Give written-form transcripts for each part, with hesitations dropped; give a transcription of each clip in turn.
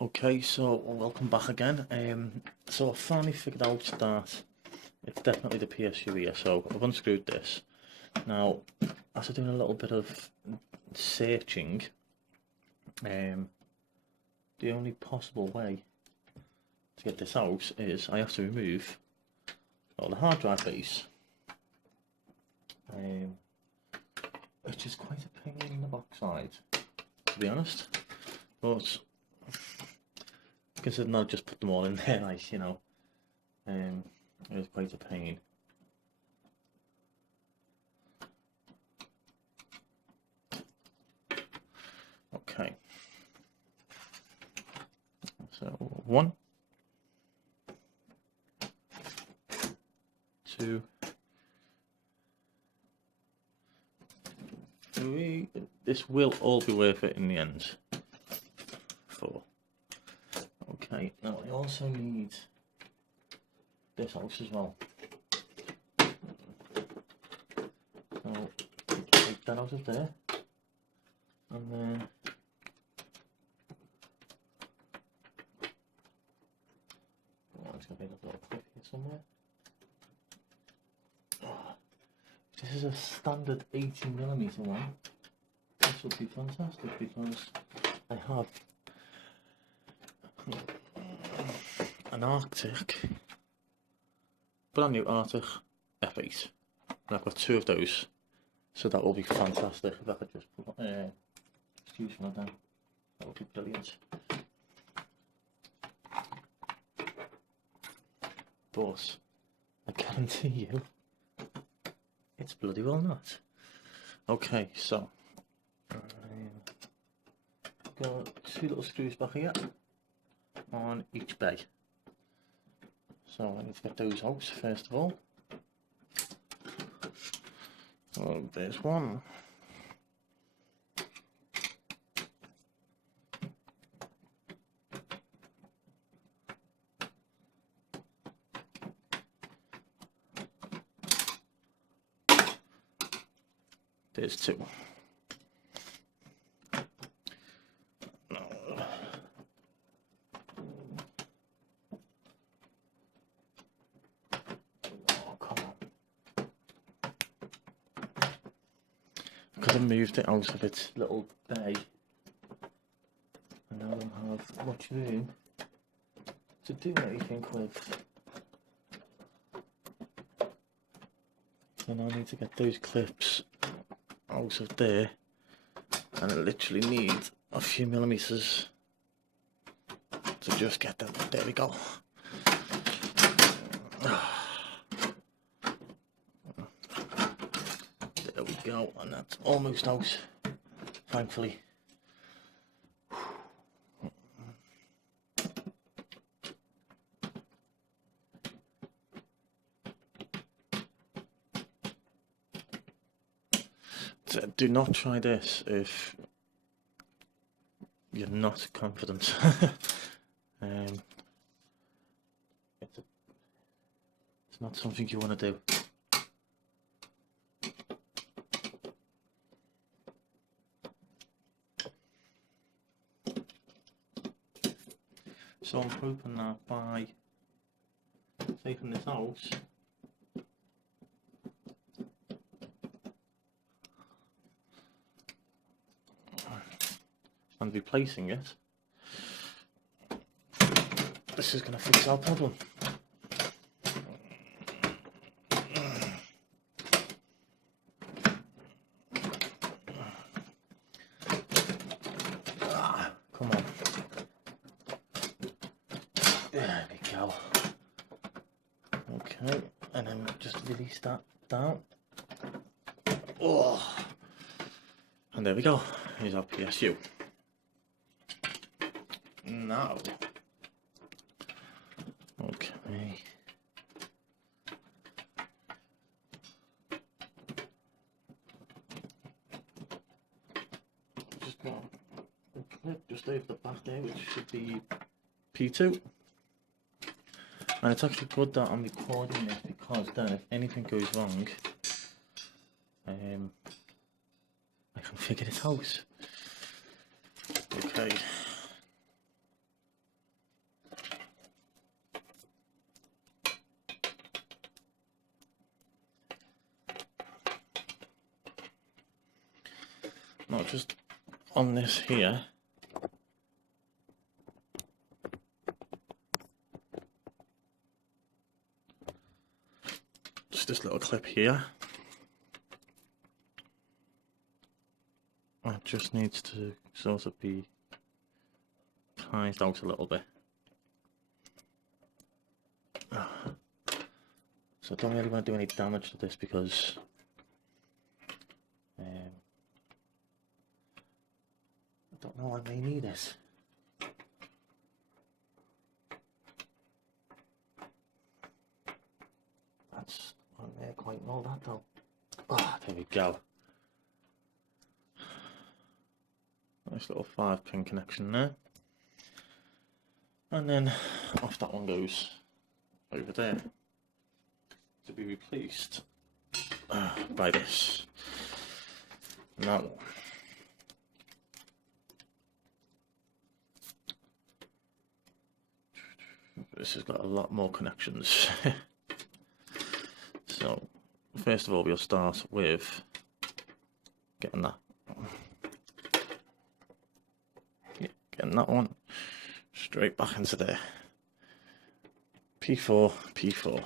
Okay, so welcome back again. So I finally figured out that it's definitely the PSU here, so I've unscrewed this. Now, after doing a little bit of searching, the only possible way to get this out is I have to remove the hard drive base, which is quite a pain in the backside, to be honest, but considering I'll just put them all in there, like, you know, it was quite a pain. Okay, so 1, 2, 3. This will all be worth it in the end. 4. Okay, now I also need this house as well. So take that out of there, and then it's going to be a little clip here somewhere. This is a standard 80mm one. This would be fantastic because I have an Arctic, brand new Arctic F8, and I've got 2 of those, so that will be fantastic. If I could just put excuse me then, that would be brilliant. But I guarantee you, it's bloody well not. Okay, so got 2 little screws back here on each bay. So I need to get those out first of all. So there's one. There's 2. Because I moved it out of its little bay, and I don't have much room to do anything with. And I need to get those clips out of there, and I literally need a few millimeters to just get that. There we go. There we go, and that's almost out, thankfully. Do not try this if you're not confident. It's not something you want to do. So I'm hoping that by taking this out, and replacing it, this is going to fix our problem. Come on. There we go. Okay, and then just release that down. Oh, and there we go. Here's our PSU. Now, okay, just got a clip just over the back there, which should be P2. And it's actually good that I'm recording this, because then if anything goes wrong, I can figure it out. Okay. just on this here, just this little clip here, that just needs to sort of be prized out a little bit. So I don't really want to do any damage to this because I don't know, I may need it. That's not there quite know that though. Ah, there we go. Nice little 5-pin connection there. And then off that one goes over there to be replaced by this. Now, this has got a lot more connections. So, first of all, we'll start with getting that. Yeah, getting that one straight back into there. P4, P4.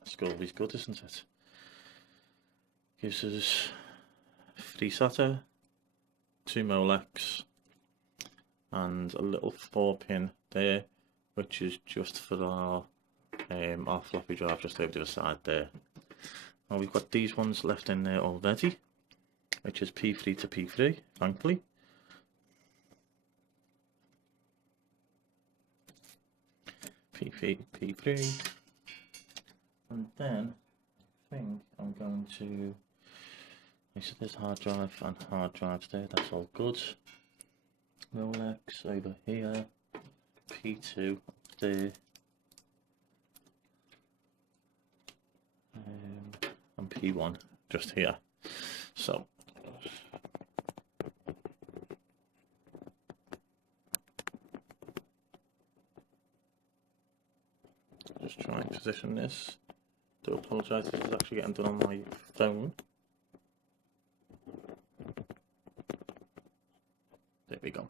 That's always good, isn't it? Gives us 3 SATA, 2 Molex, and a little 4-pin there, which is just for our floppy drive just over to the side there. Now we've got these ones left in there already, which is P3 to P3, thankfully. P3, P3, and then I think I'm going to, so there's hard drive and hard drives there, that's all good. Rolex over here, P2 up there, and P1 just here. So just try and position this. Do apologise, this is actually getting done on my phone. There we go.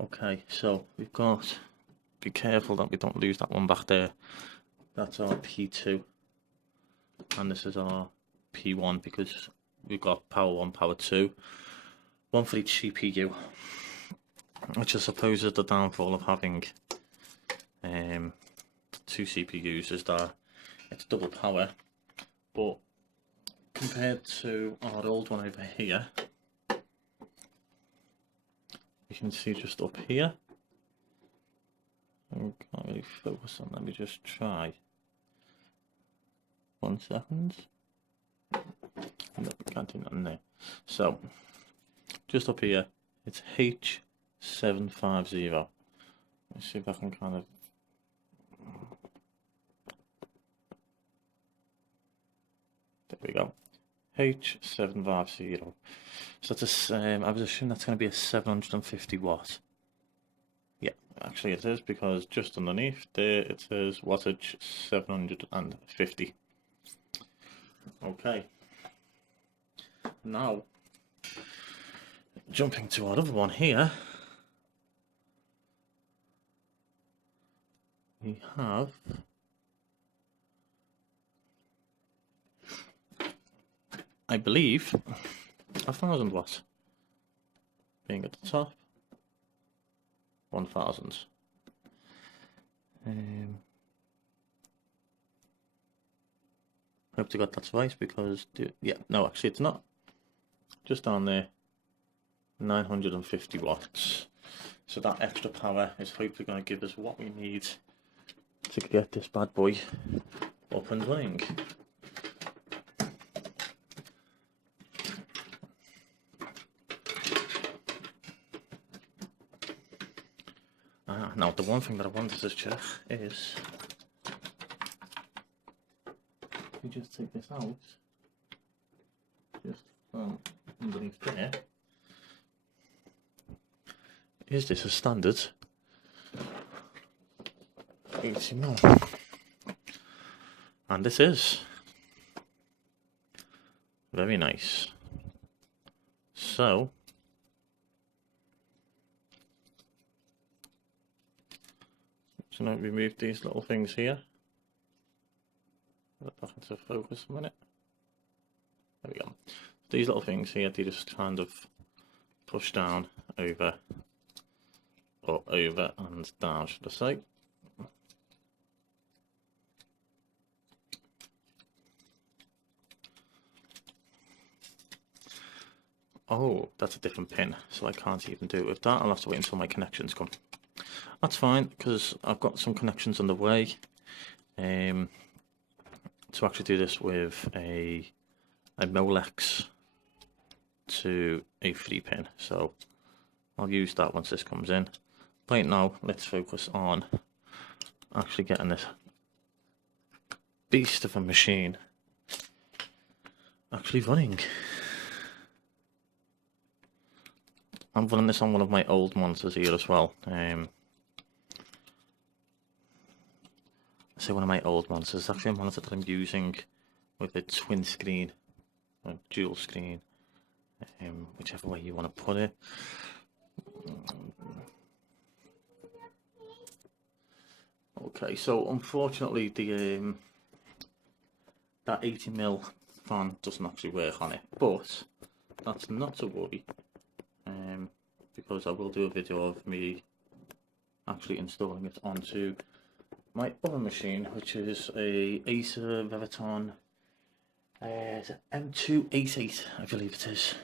Okay, so we've got, be careful that we don't lose that one back there. That's our P2, and this is our P1 because we've got power 1, power 2, one for each CPU, which I suppose is the downfall of having 2 CPUs, is that it's double power, but compared to our old one over here, you can see just up here, I can't really focus on, let me just try. 1 second. No, can't do nothing there. So, just up here, it's H750. Let's see if I can kind of. There we go. H750. So that's a, I was assuming that's going to be a 750 watt. Yeah, actually it is, because just underneath there it says wattage 750. Okay. Now, jumping to our other one here, we have I believe 1,000 watts being at the top, 1,000. Hope to God that's right, because yeah, no, actually it's not. Just down there, 950 watts. So that extra power is hopefully going to give us what we need to get this bad boy up and running. Now the one thing that I wanted to check is, if you just take this out, just from underneath there, is this a standard 80mm? And this is very nice. so now remove these little things here. Put it back into focus a minute. There we go. These little things here, they just kind of push down, over, or over and down, should I say. Oh, that's a different pin, so I can't even do it with that. I'll have to wait until my connections come. That's fine, because I've got some connections on the way. To actually do this with a Molex to a 3-pin, so I'll use that once this comes in. Right now, let's focus on actually getting this beast of a machine actually running. I'm running this on one of my old monitors here as well. I say one of my old monitors. It's actually a monitor that I'm using with a twin screen, or dual screen, whichever way you want to put it. Okay, so unfortunately the that 80mm fan doesn't actually work on it, but that's not to worry. Because I will do a video of me actually installing it onto my other machine, which is a Acer Veritone M288, I believe it is.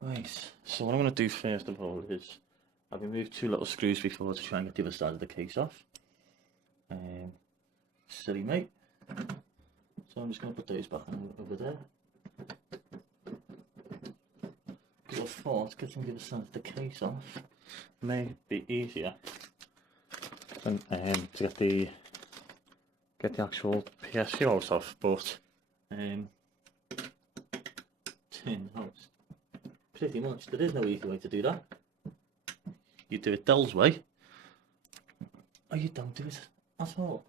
Right, so what I'm going to do first of all is I've removed 2 little screws before to try and get the other side of the case off. Silly mate. So I'm just going to put those back over there. I thought getting the other side of the case off may be easier than to get the actual PSU off, but tin house. Pretty much, there is no easy way to do that. You do it Dell's way, or you don't do it at all.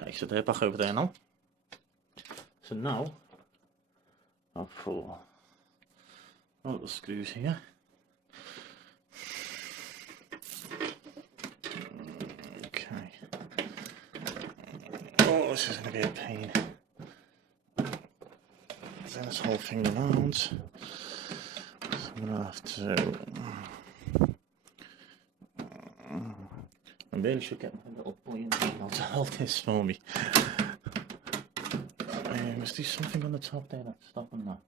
Okay, so they're back over there now. So now I'll pull all the screws here. Okay. Oh, this is going to be a pain. Turn this whole thing around. So I'm going to have to. I really should get my little boy in now to hold this for me. Is there something on the top there that's stopping that?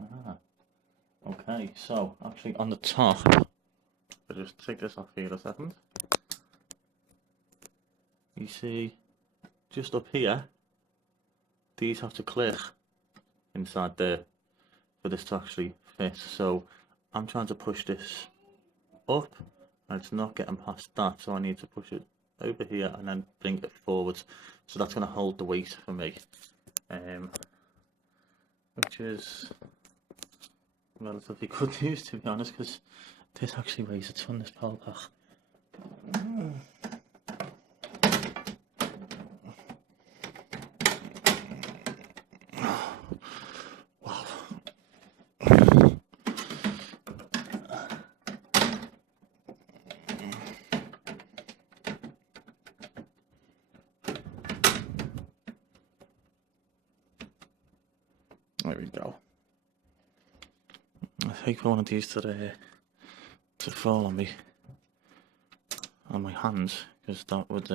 Ah, okay, so actually on the top, I'll just take this off here a second. You see, just up here, these have to click inside there for this to actually fit. So I'm trying to push this up and it's not getting past that, so I need to push it over here and then bring it forwards, so that's going to hold the weight for me, which is relatively good news, to be honest, because this actually weighs a ton, this power pack. There we go. I think I wanted these to fall on me, on my hands, because that would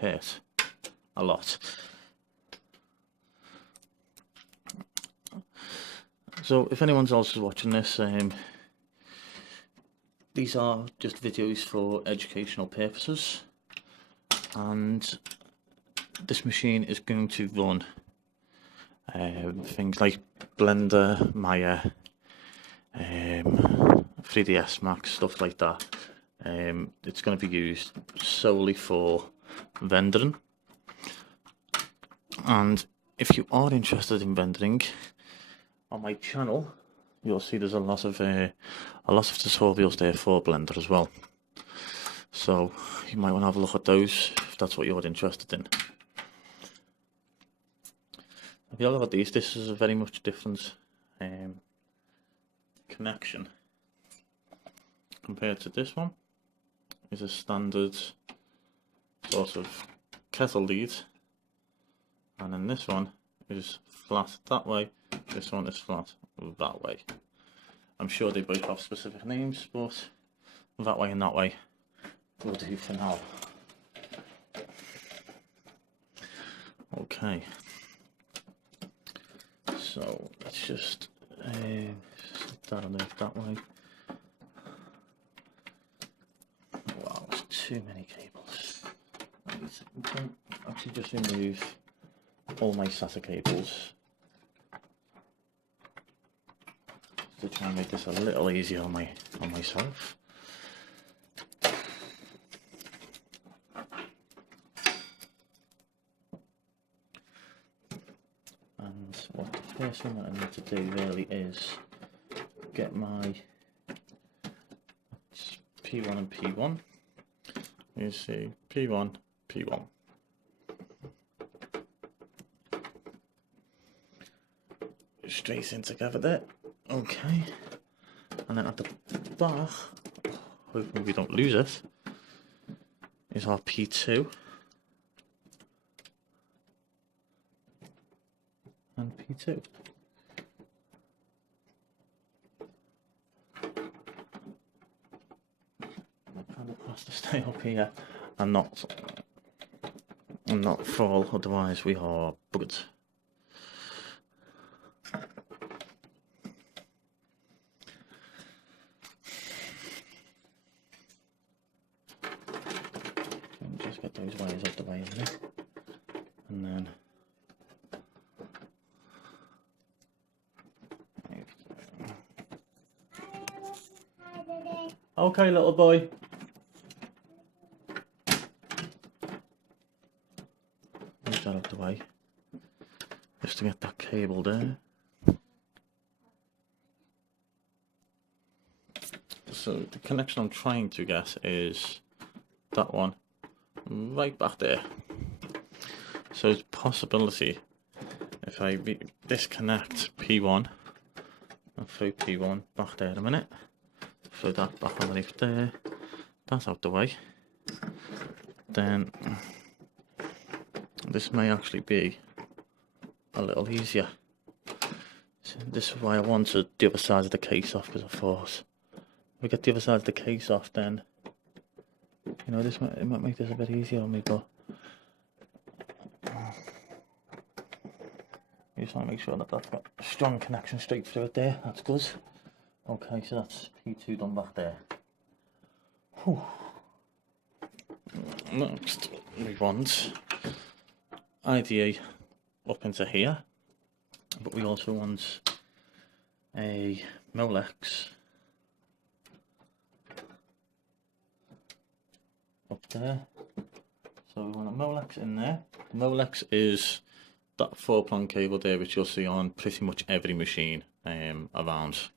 hurt a lot. So if anyone's also watching this, these are just videos for educational purposes, and this machine is going to run things like Blender, Maya, 3ds Max, stuff like that. It's going to be used solely for rendering, and if you are interested in rendering, on my channel, you'll see there's a lot of tutorials there for Blender as well. So you might want to have a look at those if that's what you're interested in. If you look at these, this is a very much different connection compared to this one. Is a standard sort of kettle lead, and then this one is flat that way, this one is flat that way. I'm sure they both have specific names, but that way and that way will do for now. Okay, so let's just set that on that way. Wow, there's too many cables. I can actually just remove all my SATA cables to try and make this a little easier on myself. And what the first thing that I need to do really is get my P1 and P1. You see P1, P1. Straight in together there. Okay. And then at the back, hoping we don't lose it, is our P2 and P2. Kind of has to stay up here and not fall, otherwise we are buggered. Just get those wires up the way in there, and then okay, little boy. Move that up the way, just to get that cable there. So the connection I'm trying to get is that one right back there. So it's a possibility if I disconnect P1 and throw P1 back there in a minute, throw that back underneath there, that's out the way, then this may actually be a little easier. So this is why I wanted the other side of the case off, because I thought if we get the other side of the case off, then you know, it might make this a bit easier on me, but you just want to make sure that that's got a strong connection straight through it there. That's good. Okay, so that's P2 done back there. Whew. Next, we want IDA up into here, but we also want a Molex up there. So we want a Molex in there. The Molex is that 4-prong cable there, which you'll see on pretty much every machine around.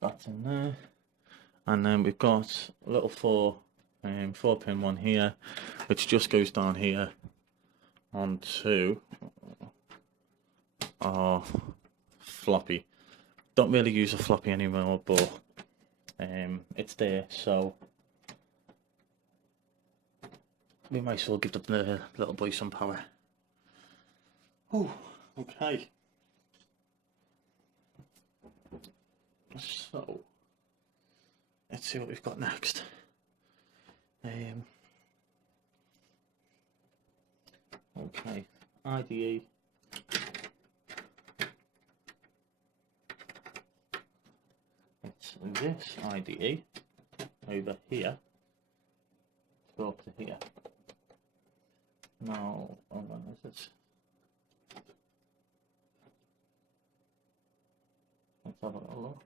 That's in there, and then we've got a little 4-pin one here, which just goes down here onto our floppy. Don't really use a floppy anymore, but it's there, so we might as well give the little boy some power. Oh, okay. So let's see what we've got next. Okay, IDE. It's this IDE over here to go up to here. Now, hold on, is it? Let's have a little look.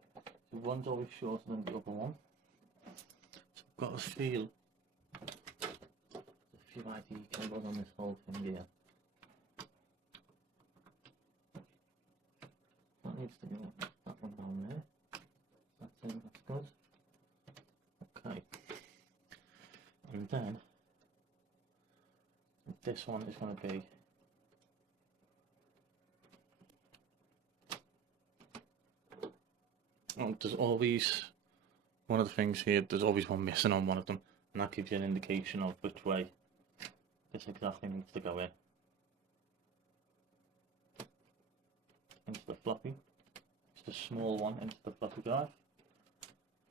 So one's always shorter than the other one. So I've got a feel few ID cables on this whole thing here. That needs to be that one down there. That's it, that's good. Okay. And then this one is going to be there's always one of the things here, there's always one missing on one of them, and that gives you an indication of which way this exactly needs to go in. Into the floppy. It's the small one into the floppy drive.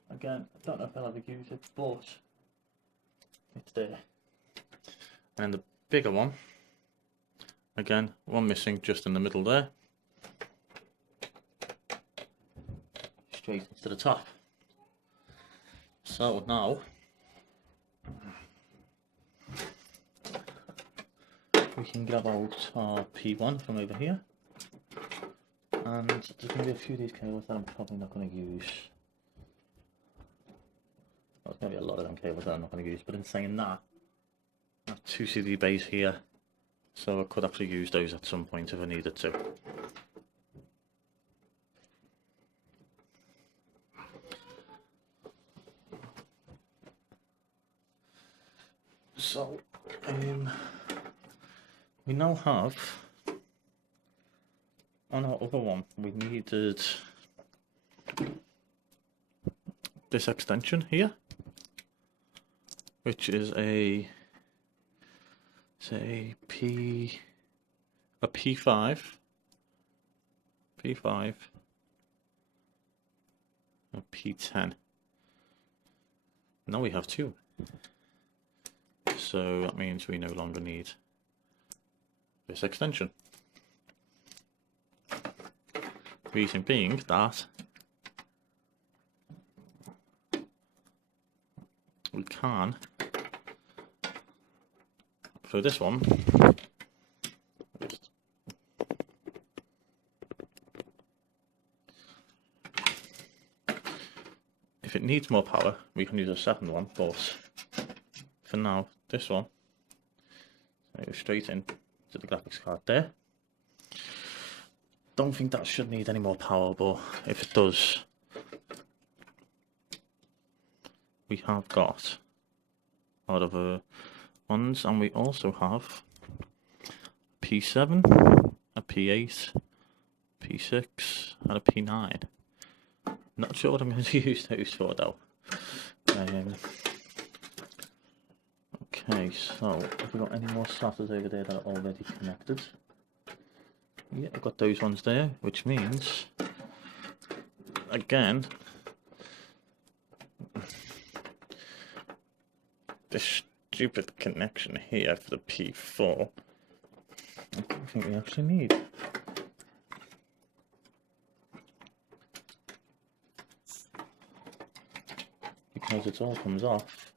Again, I don't know if I'll ever use it, but it's there. And the bigger one, again, one missing just in the middle there. Straight into the top. So now we can grab out our P1 from over here, and there's going to be a few of these cables that I'm probably not going to use. Well, there's going to be a lot of them cables that I'm not going to use, but in saying that, I have 2 CD bays here, so I could actually use those at some point if I needed to. So, we now have, on our other one, we needed this extension here, which is a P5, a P10. Now we have 2. So that means we no longer need this extension. Reason being that we can, for this one, if it needs more power, we can use a second one, but for now, this one, so go straight in to the graphics card there. Don't think that should need any more power, but if it does, we have got a lot of ones, and we also have a P7, a P8, P6, and a P9. Not sure what I'm going to use those for though. Okay, so have we got any more SATs over there that are already connected? Yeah, I've got those ones there, which means, again, this stupid connection here for the P4, I don't think we actually need. Because it all comes off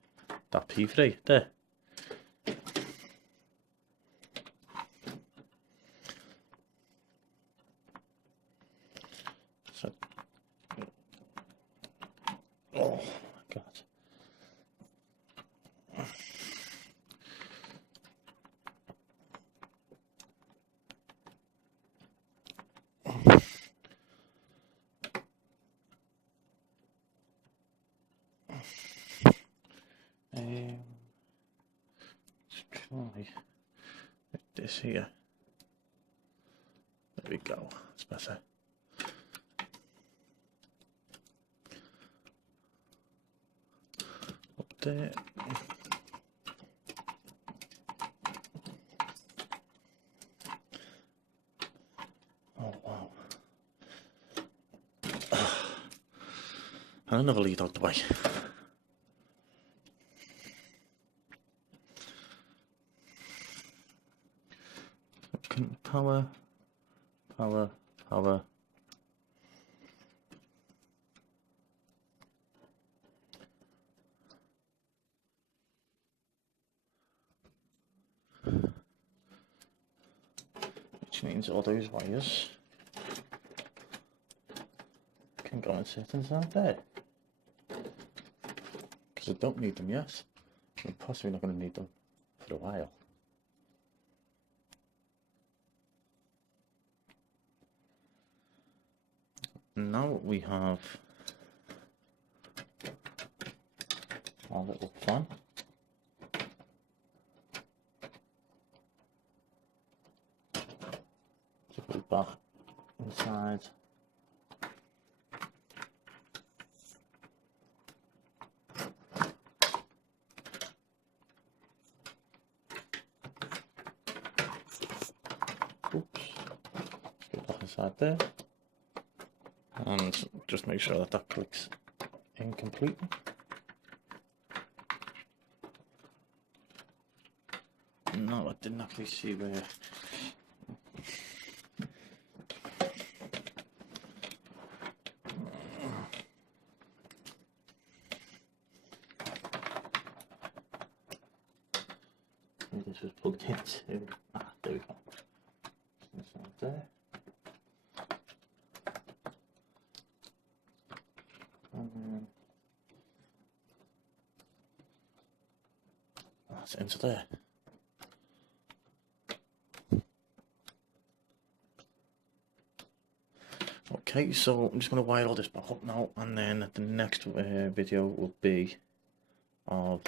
that P3 there. So, oh my God. Let's try this here. There we go. That's better. Up there. Oh wow. And another lead out the way. Power, power, power. Which means all those wires can go and sit inside there. Because I don't need them yet. I'm possibly not going to need them for a while. Now we have our little fan. To put it back inside. Oops. Put it back inside there. And just make sure that that clicks in completely. No, I didn't actually see where. This was plugged into. There we go. Inside there. And then that's into there. Okay, so I'm just going to wire all this back up now, and then the next video will be of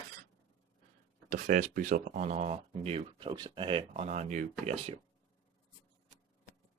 the first boot up on our new PSU.